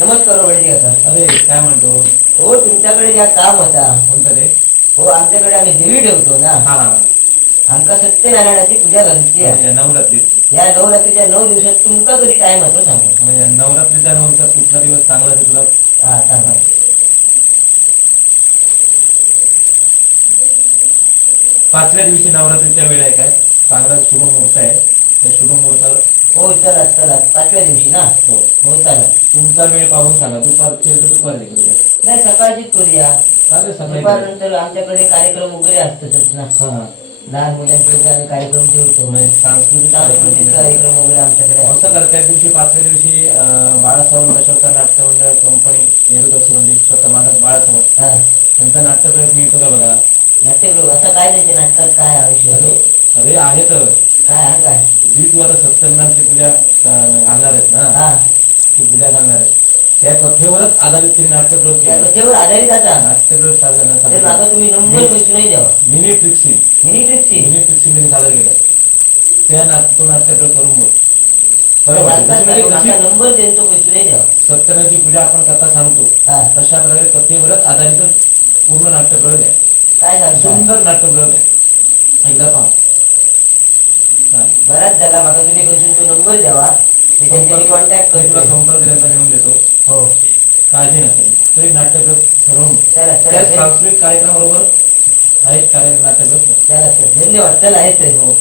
नमस्कार वडील आता. अरे काय म्हणतो? हो तुमच्याकडे ज्या काम होता. कोणतं रे? हो आमच्याकडे आम्ही देवी ठेवतो ना. हा हा. आमका सत्यनारायणाची पूजा करायची आहे. म्हणजे नवरात्री. या नवरात्रीच्या 9 दिवसात तुमका कधी टाइम होतो सांगा. म्हणजे नवरात्रीच्या 9 दिवसात कुठला दिवस चांगला आहे तुला? हा सांगा. 5व्या दिवशी नवरात्रीच्या वेळ आहे काय चांगला शुभ मुहूर्त आहे. त्या शुभ मुहूर्तावर हो चला चला 5व्या दिवशी ना. हो हो चला. तुमचा वेळ पाहून सांगा. दुपारची तर दुपारी करूया. नाही सकाळचीच करूया. चालेल सकाळी. दुपारनंतर आमच्याकडे कार्यक्रम वगैरे असतातच ना. हा. लहान मुलांचे वगैरे आम्ही कार्यक्रम ठेवतो. म्हणजे सांस्कृतिक कार्यक्रम वगैरे आमच्याकडे असं करत त्या दिवशी 5व्या दिवशी बाळासाहेब दशवता नाट्य मंडळ कंपनी नेहरू दसवंडी स्वतः मालक बाळासाहेब हा त्यांचा नाट्यप्रयोग मिळतो का बघा. नाट्यगृह असं काय त्याचे नाटकात काय आयुष्य अरे आहे तर काय हा काय जी तू आता सत्यनारायणची पूजा घालणार आहेस ना. हा तू पूजा घालणार आहे त्या कथेवरच आधारित तुम्ही नाट्यप्रयोग त्या केला. कथेवर आधारित आता नाट्यप्रयोग तर साधन आता तुम्ही नंबर पैसे नाही द्यावा. मिनी ट्रिक्सी मिनी ट्रिक्सची त्यांनी सादर केलं. त्या तो नाट्यप्रयोग करून बघ. नंबर त्यांचा पैसे नाही द्यावा. सत्यनारायणची पूजा आपण कथा सांगतो हा तशा प्रकारे कथेवरच आधारित पूर्ण नाट्यप्रयोग आहे. काय सांगता सुंदर नाट्यप्रयोग आहे. एकदा पहा. बराच झाला मला तुम्ही पैसे तो नंबर द्यावा. कॉन्टॅक्ट तुला करतो. संपर्क त्यांचा घेऊन देतो. हो काळजी नसेल तरी नाट्यप्रयोग ठरवून चला त्या चला सांस्कृतिक कार्यक्रमाबरोबर हा एक नाट्यप्रयोग. चला सर धन्यवाद. चला येतोय. हो.